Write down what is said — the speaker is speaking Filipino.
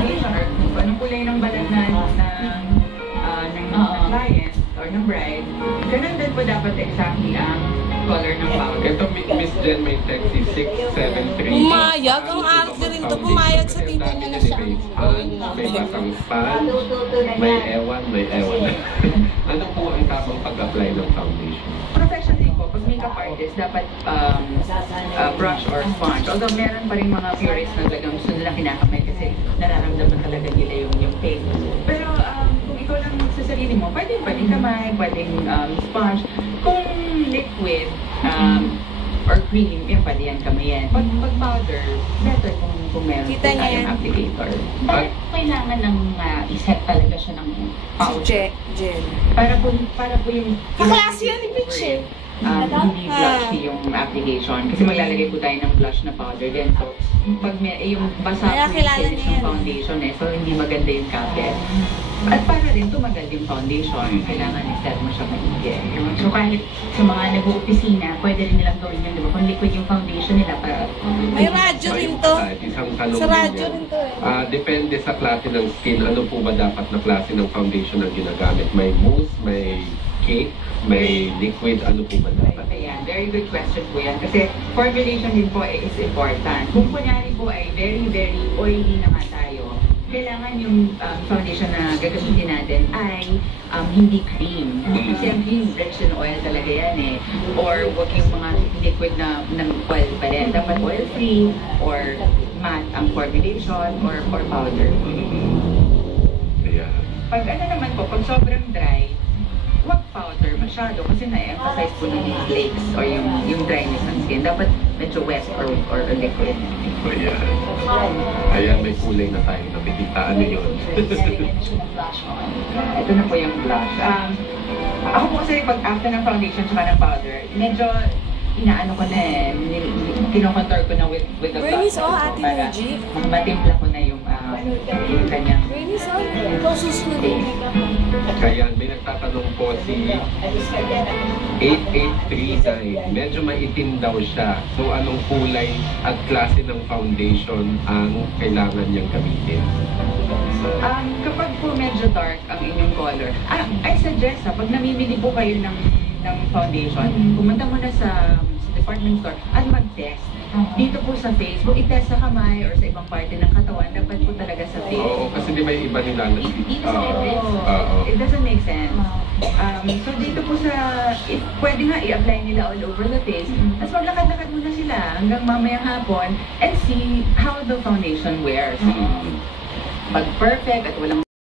Or kung anong kulay ng balat ng client or ng bride, ganun din po dapat exactly ang color ng powder. Ito, Miss Jen, may text is 673. Pumayag, ang arte rin to. Pumayag sa tito niya na siya. May batang sponge, may ewan. Ano po ang tamang pag-apply ng foundation? Professionally po, pag makeup artist, dapat brush or sponge. Although meron pa rin mga purists na talagang gusto nila kinakamay kasi nararamdaman talaga nila yung paint. Pero kung ikaw lang sa sarili mo, pwedeng kamay, pwedeng sponge. Kung liquid or cream, yan pwede yan kamayan. Pag powder, better kung meron tayong applicator. Bakit kailangan ng iset talaga siya ng powder? Gel. Para po yung... Kaklase yan ni Pitch eh. Hindi blushy yung application. Kasi maglalagay po tayo ng blush na powder din. So, pag yung basa po yung finish ng foundation so hindi maganda yung kapit. At para rin tumagal yung foundation, kailangan i-set mo siya maigi. So kahit sa mga nag-uopisina, pwede rin nilang gawin yun, di ba? Kung liquid yung foundation nila para... May radyo rin to. Isang tanong sa radyo rin to depende sa klase ng skin, ano po ba dapat na klase ng foundation ang ginagamit? May mousse, may cake, may liquid, ano po ba dapat? Ayan, very good question po yan. Kasi formulation din po is important. Kung kunyari po ay very, very oily na nga tayo, kailangan yung foundation na gagamitin natin ay hindi cream. Siyempre, rich in oil talaga yan eh. Or huwag yung mga liquid na oil pa rin. Dapat oil-free or matte ang formulation or powder. Ayan. Pag ano naman po, pag sobrang dry, huwag powder masyado kasi na-emphasize po ng flakes or yung dryness ng skin. Dapat medyo wet or liquid. Ayan. Ayan, may kulay na tayo nakikita. Ano yun? Ito na po yung blush. Ako po kasi pag after ng foundation tsaka ng powder, medyo inaano ko na kinokontour ko na with the blush. Para matimpla ko na yung kanyang. Ikaw susunod yung makeup. Kaya may nagtatanong po si 8839. Medyo maitim daw siya. So anong kulay at klase ng foundation ang kailangan niyang gamitin? Kapag po medyo dark ang inyong color, I suggest pag namimili po kayo ng foundation, pumunta muna sa department store at mag-test. Dito po sa face, kung i-test sa kamay or sa ibang parte ng katawan, dapat po talaga sa face. Oo, kasi di ba yung iba nila It doesn't make sense. So dito po sa, pwede nga i-apply nila all over the face. Tapos maglakad-lakad muna sila hanggang mamayang hapon and see how the foundation wears. Pag perfect at walang